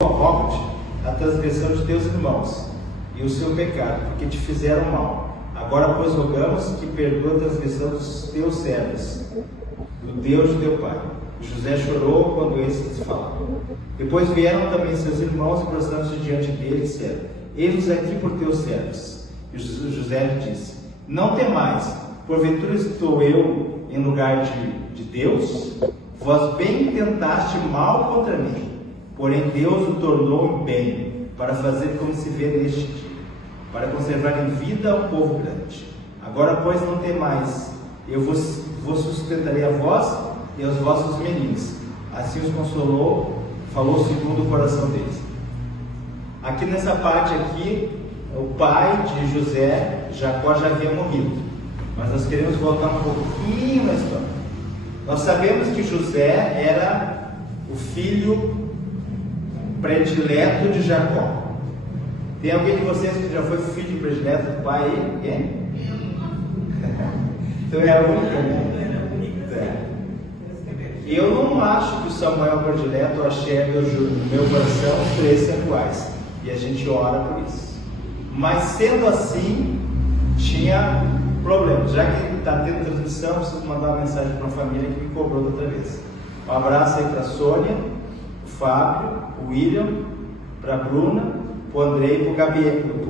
Roga-te a transgressão de teus irmãos e o seu pecado, porque te fizeram mal. Agora, pois, rogamos que perdoe a transgressão dos teus servos, do Deus de teu pai. José chorou quando esses lhes falaram. Depois vieram também seus irmãos e prostrando-se diante dele e disseram: eis-nos aqui por teus servos. E José lhe disse: não temais, porventura estou eu em lugar de Deus? Vós bem tentaste mal contra mim, porém Deus o tornou em bem, para fazer como se vê neste dia, para conservar em vida um povo grande. Agora, pois, não temais, eu vos sustentarei a vós e aos vossos meninos. Assim os consolou, falou segundo o coração deles. Aqui nessa parte aqui, o pai de José, Jacó, já havia morrido, mas nós queremos voltar um pouquinho na história. Nós sabemos que José era o filho predileto de Jacó. Tem alguém de vocês que já foi filho predileto do pai aí? Quem? Então é a única. Eu não acho que o Samuel predileto, a Sheba, no meu coração, os três são iguais. E a gente ora por isso. Mas sendo assim, tinha problemas. Já que está tendo transmissão, preciso mandar uma mensagem para uma família que me cobrou da outra vez. Um abraço aí para a Sônia, o Fábio, o William, para a Bruna, para o Andrei e para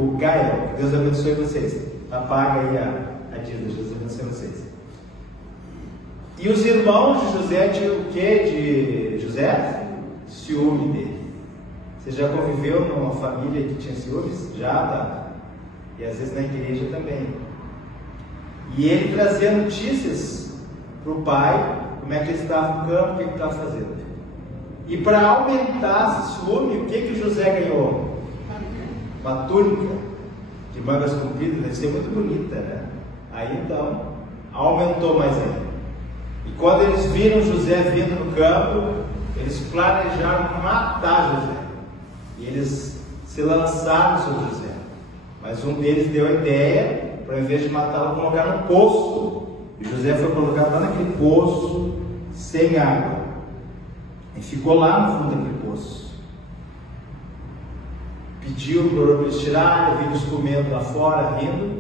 o Gael. Deus abençoe vocês. Apaga aí a dívida. Deus abençoe vocês. E os irmãos de José tinham o que de José? Ciúme dele. Você já conviveu numa família que tinha ciúmes? Já, tá? E às vezes na igreja também. E ele trazia notícias para o pai, como é que ele estava no campo, o que ele estava fazendo. E para aumentar esse ciúme, o que José ganhou? Uma túnica de mangas compridas, deve ser muito bonita, né? Aí então, aumentou mais ainda. E quando eles viram José vindo no campo, eles planejaram matar José. E eles se lançaram sobre José. Mas um deles deu a ideia, para, em vez de matá-lo, colocar num poço. E José foi colocado lá naquele poço, sem água. E ficou lá no fundo daquele poço. Pediu para eles tirarem, viram eles comendo lá fora, rindo.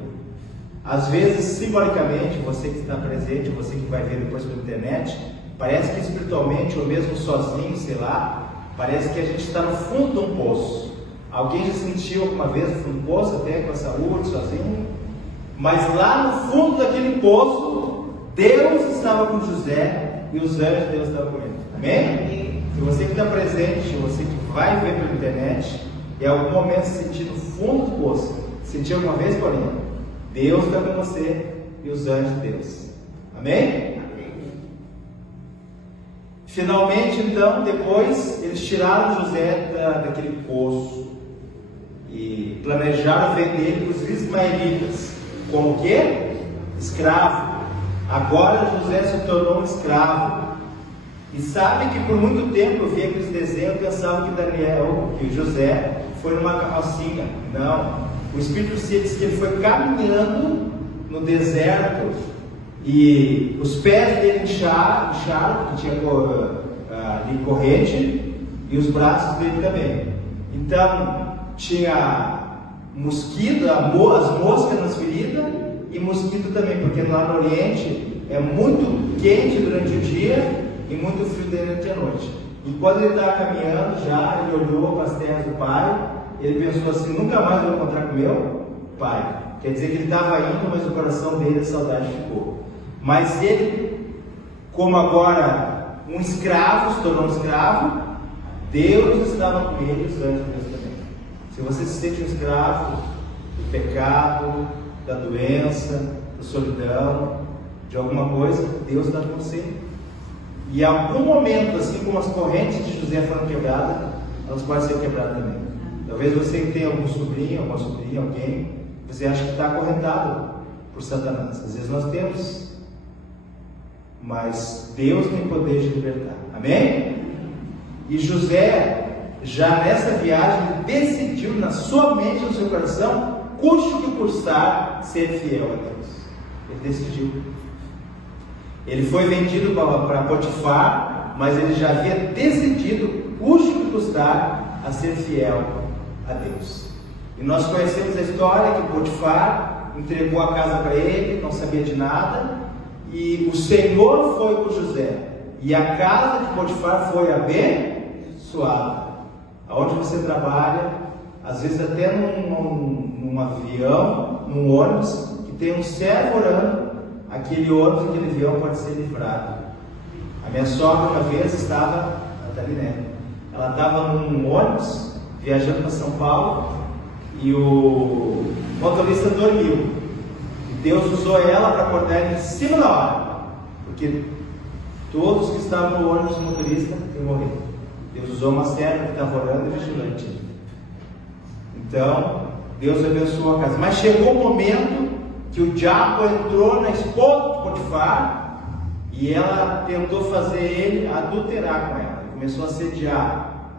Às vezes, simbolicamente, você que está presente, você que vai ver depois pela internet, parece que espiritualmente, ou mesmo sozinho, sei lá, parece que a gente está no fundo de um poço. Alguém já sentiu alguma vez no fundo do poço, até com a saúde, sozinho? Mas lá no fundo daquele poço, Deus estava com José e os anjos de Deus estavam com ele. Amém? Se você que está presente, você que vai ver pela internet, em algum momento se sentir no fundo do poço, sentiu alguma vez, Paulinho? Deus está com você e os anjos de Deus. Amém? Finalmente, então, depois, eles tiraram José daquele poço e planejaram vender ele para os ismaelitas. Como o quê? Escravo. Agora José se tornou um escravo. E sabe que por muito tempo eu via aqueles desenhos e pensava que José foi numa carrocinha. Não. O Espírito Santo diz que ele foi caminhando no deserto e os pés dele incharam, porque tinha ali corrente, e os braços dele também. Então tinha mosquito, as moscas nas feridas e mosquito também, porque lá no Oriente é muito quente durante o dia e muito frio durante a noite. E quando ele estava caminhando ele olhou para as terras do pai. Ele pensou assim: nunca mais eu vou encontrar com meu pai. Quer dizer que ele estava indo, mas o coração dele, a saudade ficou. Mas ele, como agora um escravo, se tornou um escravo, Deus estava com ele e os anjos de Deus também. Se você se sente um escravo do pecado, da doença, da solidão, de alguma coisa, Deus está com você. E em algum momento, assim como as correntes de José foram quebradas, elas podem ser quebradas também. Talvez você tenha algum sobrinho, alguma sobrinha, alguém, você acha que está acorrentado por Satanás. Às vezes nós temos, mas Deus tem poder de libertar. Amém? E José, já nessa viagem, decidiu na sua mente, no seu coração, custe o que custar, ser fiel a Deus. Ele decidiu. Ele foi vendido para Potifar, mas ele já havia decidido, custe o que custar, a ser fiel a Deus. E nós conhecemos a história que Potifar entregou a casa para ele, não sabia de nada, e o Senhor foi com José, e a casa de Potifar foi abençoada. Aonde você trabalha, às vezes até num avião, num ônibus, que tem um servo orando, aquele ônibus, aquele avião pode ser livrado. A minha sogra uma vez estava, ela estava num ônibus, viajando para São Paulo, e o motorista dormiu. E Deus usou ela para acordar ele em cima da hora, porque todos que estavam no ônibus, o motorista ia morrer. Deus usou uma serva que estava orando e vigilante. Então, Deus abençoou a casa. Mas chegou o momento que o diabo entrou na esposa de Potifar e ela tentou fazer ele adulterar com ela. Ele começou a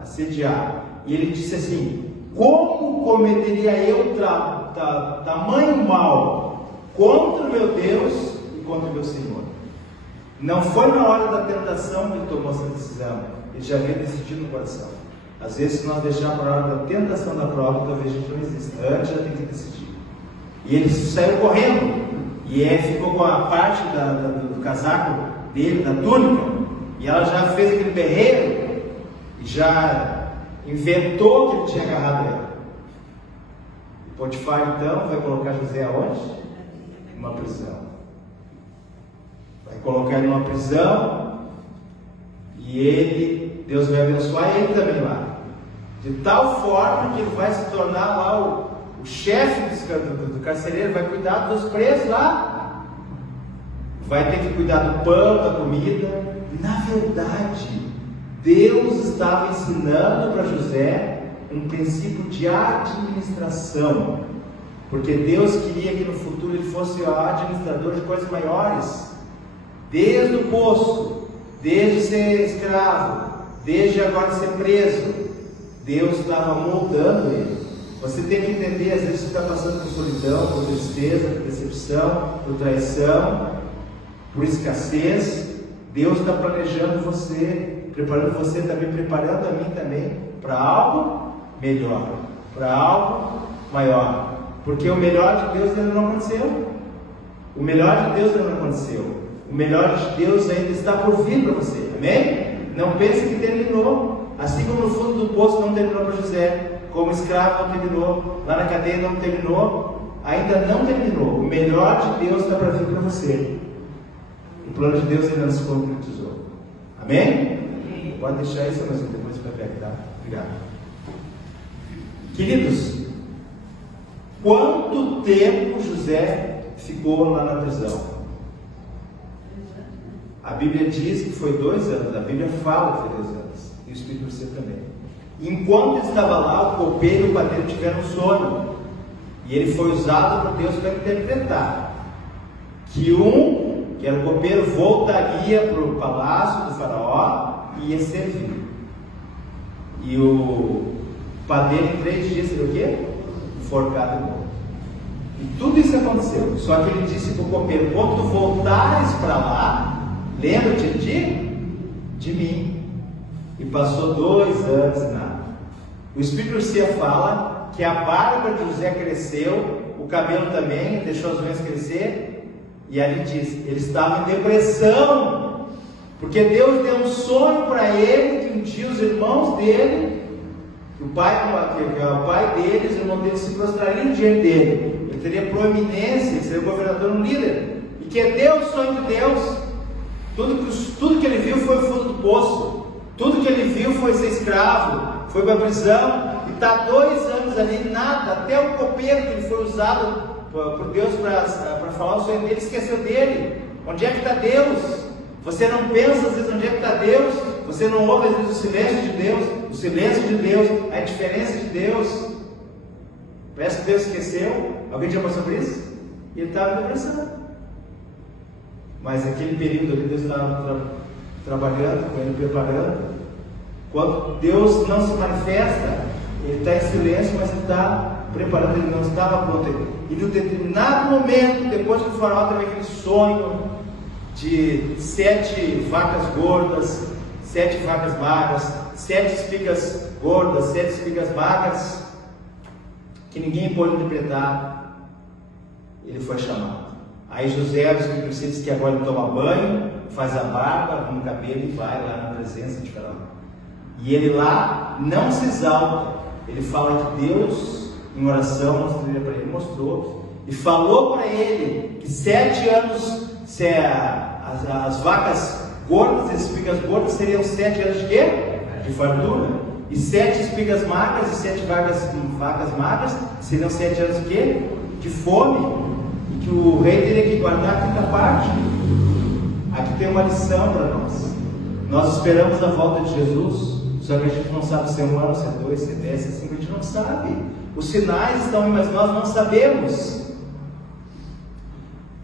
assediar. E ele disse assim: como cometeria eu tamanho mal contra o meu Deus e contra o meu Senhor? Não foi na hora da tentação que ele tomou essa decisão. Ele já havia decidido no coração. Às vezes, se nós deixarmos para a hora da tentação da prova, talvez a gente não exista. Antes já tem que decidir. E ele saiu correndo. E ele ficou com a parte do casaco dele, da túnica. E ela já fez aquele berreiro. E já inventou que ele tinha agarrado ela. E Potifar, então, vai colocar José aonde? Numa prisão. Vai colocar ele numa prisão. E Deus vai abençoar ele também lá. De tal forma que ele vai se tornar lá o chefe do carcereiro, vai cuidar dos presos lá. Vai ter que cuidar do pão, da comida. E na verdade, Deus estava ensinando para José um princípio de administração. Porque Deus queria que no futuro ele fosse o administrador de coisas maiores. Desde o poço, desde ser escravo, desde agora ser preso, Deus estava moldando ele. Você tem que entender, às vezes você está passando por solidão, por tristeza, por decepção, por traição, por escassez. Deus está planejando você, preparando você também, preparando a mim também, para algo melhor, para algo maior. Porque o melhor de Deus ainda não aconteceu. O melhor de Deus ainda não aconteceu. O melhor de Deus ainda está por vir para você, amém? Não pense que terminou. Assim como no fundo do poço não terminou para José, como escravo não terminou, lá na cadeia não terminou, ainda não terminou. O melhor de Deus está para vir para você. O plano de Deus ainda não se concretizou. Amém? Pode deixar isso, mas depois para ver, tá? Obrigado. Queridos, quanto tempo José ficou lá na prisão? A Bíblia diz que foi 2 anos, a Bíblia fala que foi 2 anos. E o Espírito Santo também. Enquanto ele estava lá, o copeiro e o padeiro tiveram um sonho. E ele foi usado por Deus para interpretar. Que era o copeiro, voltaria para o palácio do faraó e ia servir. E o padeiro em 3 dias seria o quê? Enforcado e morto. E tudo isso aconteceu. Só que ele disse para o copeiro: quando tu voltares para lá, lembra-te de mim. E passou 2 anos e nada. O Espírito Santo fala que a barba de José cresceu, o cabelo também, deixou as unhas crescer. E ali diz, ele estava em depressão, porque Deus deu um sonho para ele, que um dia os irmãos dele, que o pai dele, os irmãos dele se prostrariam diante dele. Ele teria proeminência, ele seria governador, um líder. E que Deus, o sonho de Deus. Tudo que ele viu foi o fundo do poço. Tudo que ele viu foi ser escravo, foi para a prisão, e está 2 anos ali, nada. Até o copeiro que ele foi usado por Deus para falar o sonho dele, esqueceu dele. Onde é que está Deus? Você não pensa às vezes onde é que está Deus? Você não ouve às vezes o silêncio de Deus, a indiferença de Deus. Parece que Deus esqueceu. Alguém já passou por isso? E ele estava em depressão. Mas naquele período ali Deus estava trabalhando com ele, preparando. Quando Deus não se manifesta, ele está em silêncio, mas ele está preparando, ele não estava pronto. E num determinado momento, depois que o faraó teve aquele sonho de 7 vacas gordas, 7 vacas magras, 7 espigas gordas, 7 espigas magras, que ninguém pôde interpretar. Ele foi chamado. Aí José, os Escritos diz que agora ele toma banho, faz a barba, arruma o cabelo e vai lá na presença de Faraó. E ele lá não se exalta, ele fala que Deus, em oração, mostrou para ele, mostrou, e falou para ele que 7 anos, as vacas gordas, as espigas gordas, seriam 7 anos de quê? De fartura. E 7 espigas magras e 7 vacas magras seriam 7 anos de quê? De fome. E que o rei teria que guardar a quinta parte. Aqui tem uma lição para nós. Nós esperamos a volta de Jesus, só que a gente não sabe se é 1 ano, se é 2, se é 10, se é 5, a gente não sabe. Os sinais estão aí, mas nós não sabemos.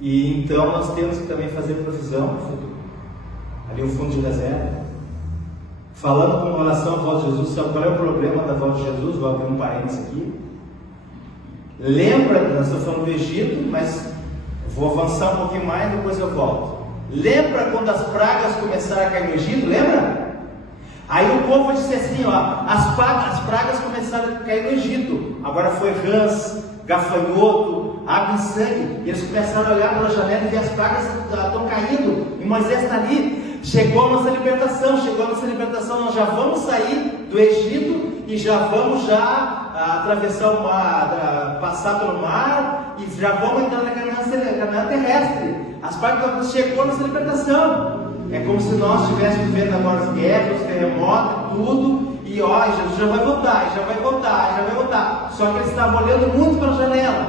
E então nós temos que também fazer provisão para o futuro. Ali o fundo de reserva. Falando com relação à volta de Jesus, sabe qual é o problema da volta de Jesus? Vou abrir um parênteses aqui. Lembra, nós estamos falando do Egito, mas vou avançar um pouquinho mais e depois eu volto. Lembra quando as pragas começaram a cair no Egito? Lembra? Aí o povo disse assim, ó, as pragas começaram a cair no Egito. Agora foi rãs, gafanhoto, água e sangue. E eles começaram a olhar pela janela e ver as pragas estão caindo. E Moisés está ali. Chegou a nossa libertação, nós já vamos sair do Egito e já vamos atravessar o mar, passar pelo mar e já vamos entrar na Canaã terrestre. As pragas, chegou a nossa libertação. É como se nós estivéssemos vivendo agora as guerras, os terremotos, tudo, e ó, Jesus já vai voltar. Só que eles estavam olhando muito para a janela.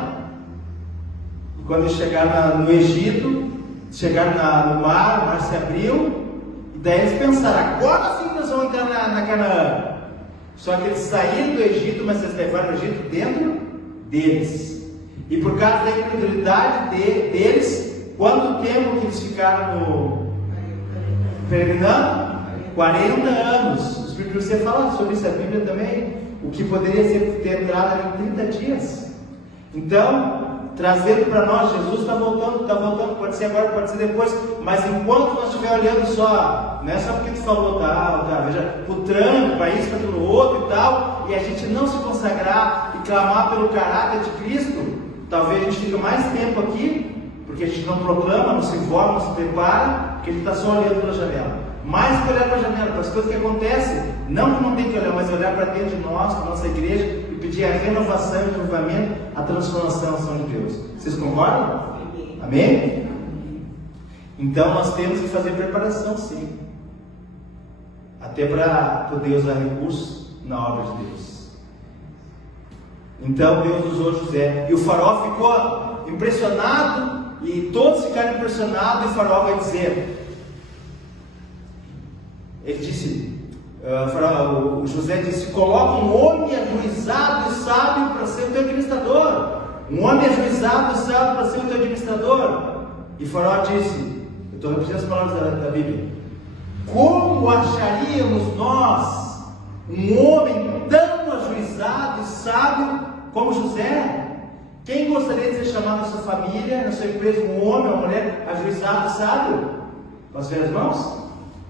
E quando eles chegaram no Egito, chegaram no mar, o mar se abriu, e daí eles pensaram, agora sim nós vamos entrar na Canaã. Só que eles saíram do Egito, mas eles levaram o Egito dentro deles. E por causa da incredulidade deles, quanto tempo que eles ficaram peregrinando? 40 anos. O Espírito Santo fala sobre isso, a Bíblia também, o que poderia ter entrado ali em 30 dias. Então, trazendo para nós, Jesus está voltando, pode ser agora, pode ser depois, mas enquanto nós estivermos olhando só, não é só porque tu falou veja, o tranco, para isso, para aquilo outro e tal, e a gente não se consagrar e clamar pelo caráter de Cristo, talvez a gente fique mais tempo aqui, porque a gente não proclama, não se envolve, não se prepara, porque a gente está só olhando pela janela. Mais que olhar para a janela, para as coisas que acontecem, não que não tem que olhar, mas olhar para dentro de nós, para a nossa igreja, e pedir a renovação, o renovamento, a transformação, a ação de Deus. Vocês concordam? Amém? Então nós temos que fazer preparação, sim. Até para poder usar recursos na obra de Deus. Então Deus usou José. E o faraó ficou impressionado, e todos ficaram impressionados, e o faraó vai dizer... Ele disse, o José disse, coloca um homem ajuizado e sábio para ser o teu administrador. Um homem ajuizado e sábio para ser o teu administrador. E Faraó disse, eu estou repetindo as palavras da Bíblia, como acharíamos nós um homem tão ajuizado e sábio como José? Quem gostaria de ser chamado na sua família, na sua empresa, um homem ou uma mulher ajuizado e sábio? Posso ver as mãos?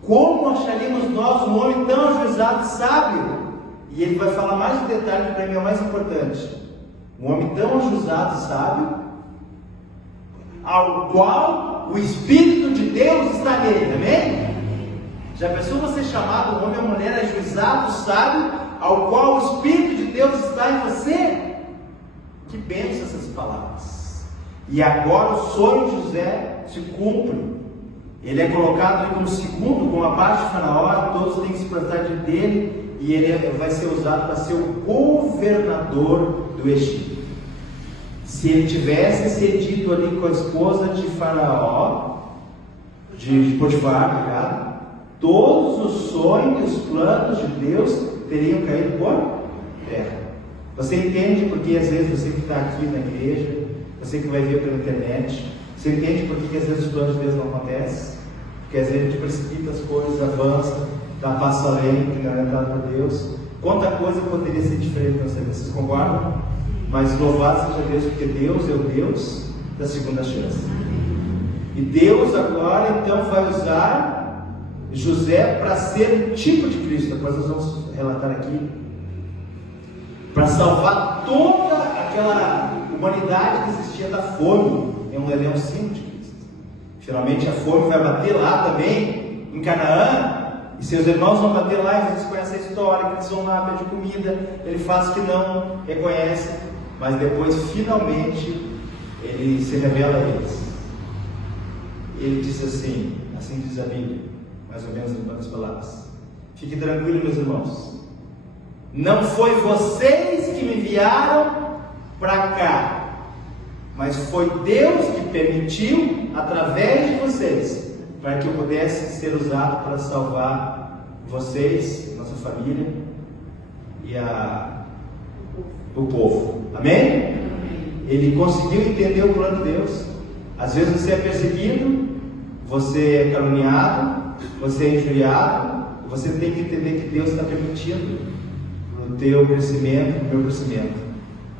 Como acharíamos nós um homem tão ajuizado e sábio? E ele vai falar mais um detalhe que para mim é o mais importante. Um homem tão ajuizado e sábio, ao qual o Espírito de Deus está nele, amém? Já pensou você chamado um homem ou mulher ajuizado, sábio, ao qual o Espírito de Deus está em você? Que bênção essas palavras. E agora o sonho de José se cumpre. Ele é colocado ali como segundo, como abaixo de Faraó, todos têm que se plantar diante dele, e ele vai ser usado para ser o governador do Egito. Se ele tivesse cedido ali com a esposa de Faraó, de Potifar, todos os sonhos e os planos de Deus teriam caído por terra. Você entende porque às vezes você que está aqui na igreja, você que vai ver pela internet, você entende por que às vezes os planos de Deus não acontecem? Porque às vezes a gente precipita as coisas, avança, dá passo além, que não é dado por Deus. Quanta coisa poderia ser diferente nessa vida, vocês concordam? Mas louvado seja Deus, porque Deus é o Deus da segunda chance. E Deus agora então vai usar José para ser um tipo de Cristo. Depois nós vamos relatar aqui para salvar toda aquela humanidade que existia da fome. Ele é um símbolo de Cristo. Finalmente a fome vai bater lá também, em Canaã, e seus irmãos vão bater lá, e vocês conhecem a história, que eles vão lá pedir comida, ele faz que não reconhece, mas depois finalmente ele se revela a eles. Ele diz assim diz a Bíblia, mais ou menos em outras palavras: fiquem tranquilos, meus irmãos, não foi vocês que me enviaram para cá, mas foi Deus que permitiu, através de vocês, para que eu pudesse ser usado para salvar vocês, nossa família e o povo. Amém? Ele conseguiu entender o plano de Deus. Às vezes você é perseguido, você é caluniado, você é injuriado, você tem que entender que Deus está permitindo o teu crescimento, o meu crescimento.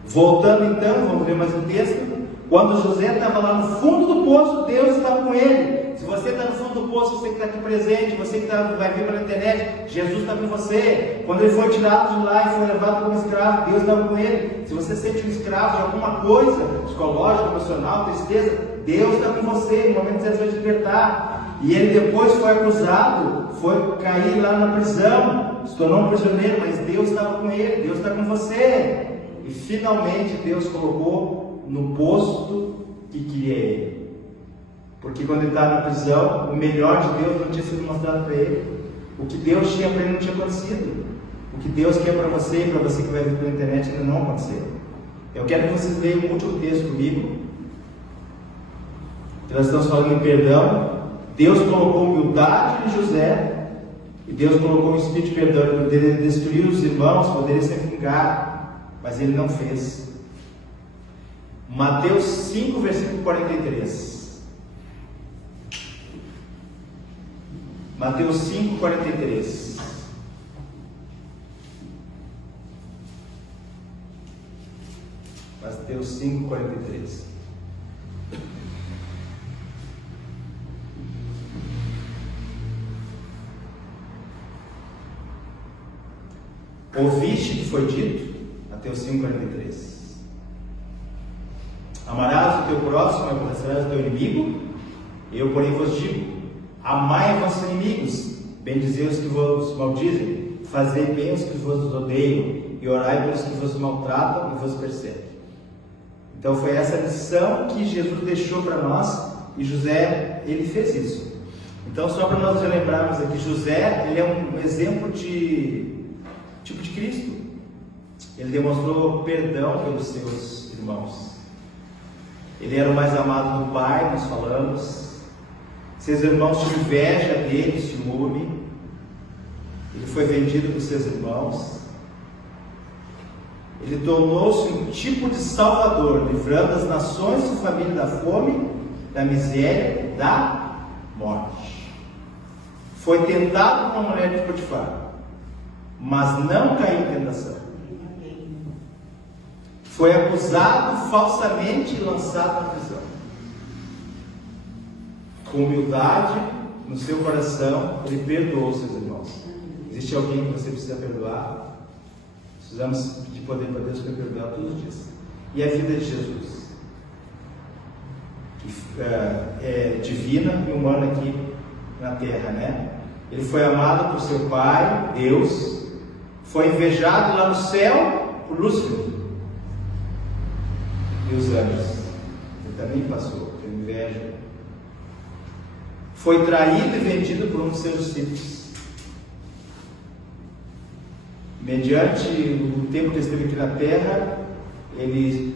Voltando então, vamos ler mais um texto. Quando José estava lá no fundo do poço, Deus estava com ele. Se você está no fundo do poço, você que está aqui presente, você que vai vir pela internet, Jesus está com você. Quando ele foi tirado de lá e foi levado como escravo, Deus estava com ele. Se você sente um escravo de alguma coisa, psicológica, emocional, tristeza, Deus está com você. No momento que você vai libertar. E ele depois foi acusado, foi cair lá na prisão, se tornou um prisioneiro, mas Deus estava com ele, Deus está com você. E finalmente Deus colocou no posto que queria ele. Porque quando ele estava na prisão, o melhor de Deus não tinha sido mostrado para ele. O que Deus tinha para ele não tinha acontecido. O que Deus quer para você e para você que vai ver pela internet ainda não aconteceu. Eu quero que vocês leiam o último texto comigo. Nós estamos falando em perdão. Deus colocou humildade em José, e Deus colocou um espírito de perdão. Ele poderia destruir os irmãos, poderia se vingar, mas ele não fez. Mateus 5, versículo 43. Mateus 5, 43. Mateus 5, 43. Ouviste que foi dito? Mateus 5, 43. Amarás o teu próximo e aborrecerás o teu inimigo. Eu, porém, vos digo: amai vossos inimigos, bendizei os que vos maldizem, fazei bem os que vos odeiam, e orai pelos que vos maltratam e vos perseguem. Então foi essa lição que Jesus deixou para nós, e José, ele fez isso. Então, só para nós relembrarmos aqui, José, ele é um exemplo de tipo de Cristo. Ele demonstrou perdão pelos seus irmãos. Ele era o mais amado do Pai, nós falamos. Seus irmãos tinham inveja dele, ciúme. Ele foi vendido por seus irmãos. Ele tornou-se um tipo de salvador, livrando as nações e sua família da fome, da miséria e da morte. Foi tentado por uma mulher de Potifar, mas não caiu em tentação. Foi acusado falsamente e lançado na prisão. Com humildade no seu coração, ele perdoou seus irmãos. Existe alguém que você precisa perdoar? Precisamos de poder para Deus para perdoar todos os dias. E a vida de Jesus, que é divina e humana aqui na terra, né? Ele foi amado por seu Pai, Deus. Foi invejado lá no céu por Lúcifer e os anjos. Ele também passou por inveja. Foi traído e vendido por um de seus discípulos. Mediante o tempo que ele esteve aqui na terra, ele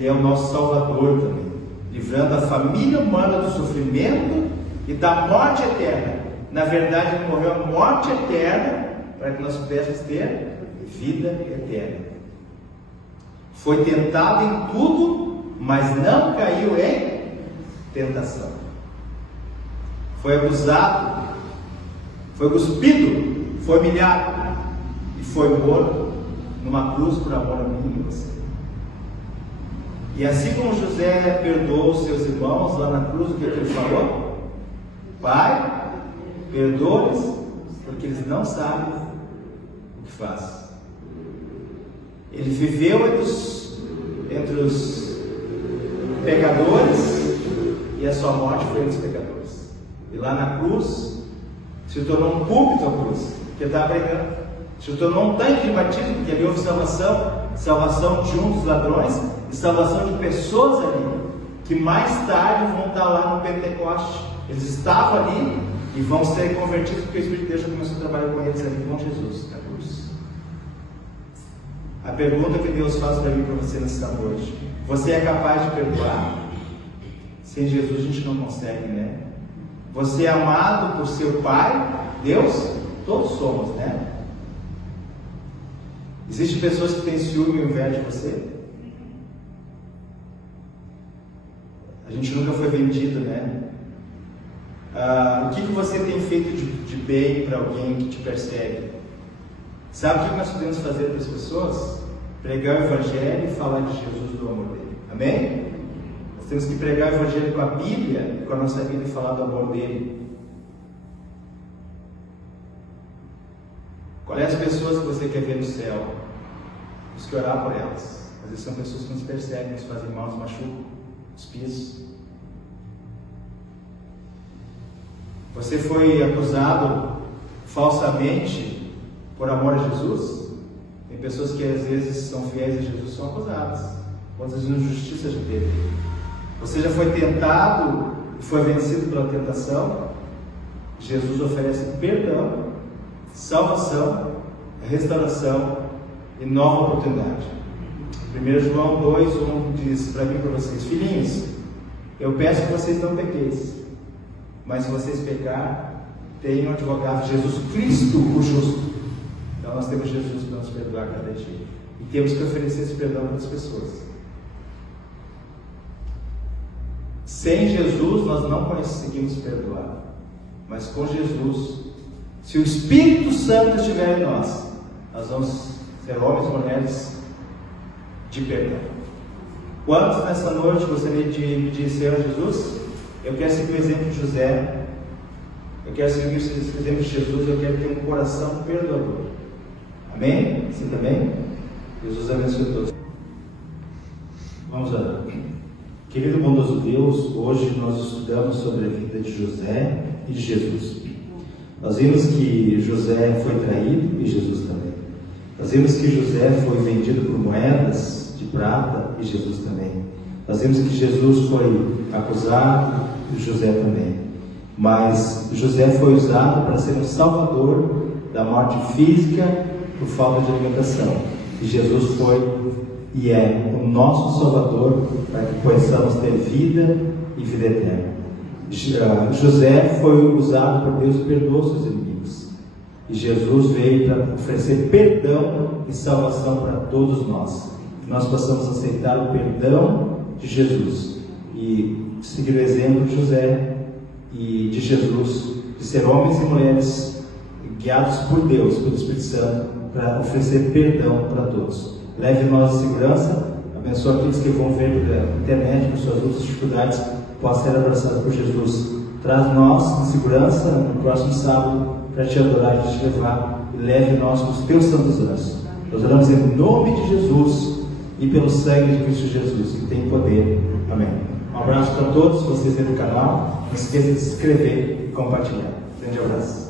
é o nosso Salvador também, livrando a família humana do sofrimento e da morte eterna. Na verdade, ele morreu a morte eterna para que nós pudéssemos ter vida eterna. Foi tentado em tudo, mas não caiu em tentação. Foi acusado, foi cuspido, foi humilhado e foi morto numa cruz por amor a mim e você. E assim como José perdoou os seus irmãos lá na cruz, o que ele falou? Pai, perdoa-os, porque eles não sabem o que fazem. Ele viveu entre os pecadores e a sua morte foi entre os pecadores. E lá na cruz se tornou um púlpito a cruz, que ele estava pregando. Se tornou um tanque de batismo, porque ali houve salvação de um dos ladrões e salvação de pessoas ali, que mais tarde vão estar lá no Pentecoste. Eles estavam ali e vão ser convertidos porque o Espírito de Deus já começou a trabalhar com eles ali com Jesus na cruz. A pergunta que Deus faz para mim e para você nessa noite: você é capaz de perdoar? Sem Jesus a gente não consegue, né? Você é amado por seu Pai, Deus? Todos somos, né? Existem pessoas que têm ciúme e inveja de você? A gente nunca foi vendido, né? O que você tem feito de bem para alguém que te persegue? Sabe o que nós podemos fazer para as pessoas? Pregar o Evangelho e falar de Jesus, do amor dele. Amém? Nós temos que pregar o Evangelho com a Bíblia e com a nossa vida e falar do amor dele. Qual é as pessoas que você quer ver no céu? Temos que orar por elas. Às vezes são pessoas que nos perseguem, nos fazem mal, nos machucam, nos pisam. Você foi acusado falsamente por amor a Jesus? Tem pessoas que às vezes são fiéis a Jesus, são acusadas. Quantas injustiças já teve? Você já foi tentado e foi vencido pela tentação? Jesus oferece perdão, salvação, restauração e nova oportunidade. 1 João 2:1 diz para mim e para vocês: filhinhos, eu peço que vocês não pequeis, mas se vocês pecar, tenham um advogado, Jesus Cristo, o justo. Então nós temos Jesus para nos perdoar cada dia. E temos que oferecer esse perdão para as pessoas. Sem Jesus nós não conseguimos perdoar. Mas com Jesus, se o Espírito Santo estiver em nós, nós vamos ser homens e mulheres de perdão. Quantos nessa noite gostariam de pedir Senhor Jesus? Eu quero seguir o exemplo de José. Eu quero seguir o exemplo de Jesus. Eu quero ter um coração perdoador. Amém? Você também? Jesus abençoe todos. Vamos orar. Querido bondoso Deus, hoje nós estudamos sobre a vida de José e de Jesus. Nós vimos que José foi traído e Jesus também. Nós vimos que José foi vendido por moedas de prata e Jesus também. Nós vimos que Jesus foi acusado e José também. Mas José foi usado para ser um salvador da morte física por falta de alimentação. E Jesus foi e é o nosso salvador para que possamos ter vida e vida eterna. José foi usado por Deus e perdoou seus inimigos. E Jesus veio para oferecer perdão e salvação para todos nós. Que nós possamos aceitar o perdão de Jesus e seguir o exemplo de José e de Jesus, de ser homens e mulheres guiados por Deus, pelo Espírito Santo, para oferecer perdão para todos. Leve nós em segurança, abençoe aqueles que vão ver pela internet, por suas outras dificuldades, possam ser abraçados por Jesus. Traz nós em segurança no próximo sábado para te adorar e te levar, e leve nós nos teus santos anjos. Nós oramos em nome de Jesus e pelo sangue de Cristo Jesus, que tem poder. Amém. Um abraço para todos vocês aí do canal. Não esqueça de se inscrever e compartilhar. Grande abraço.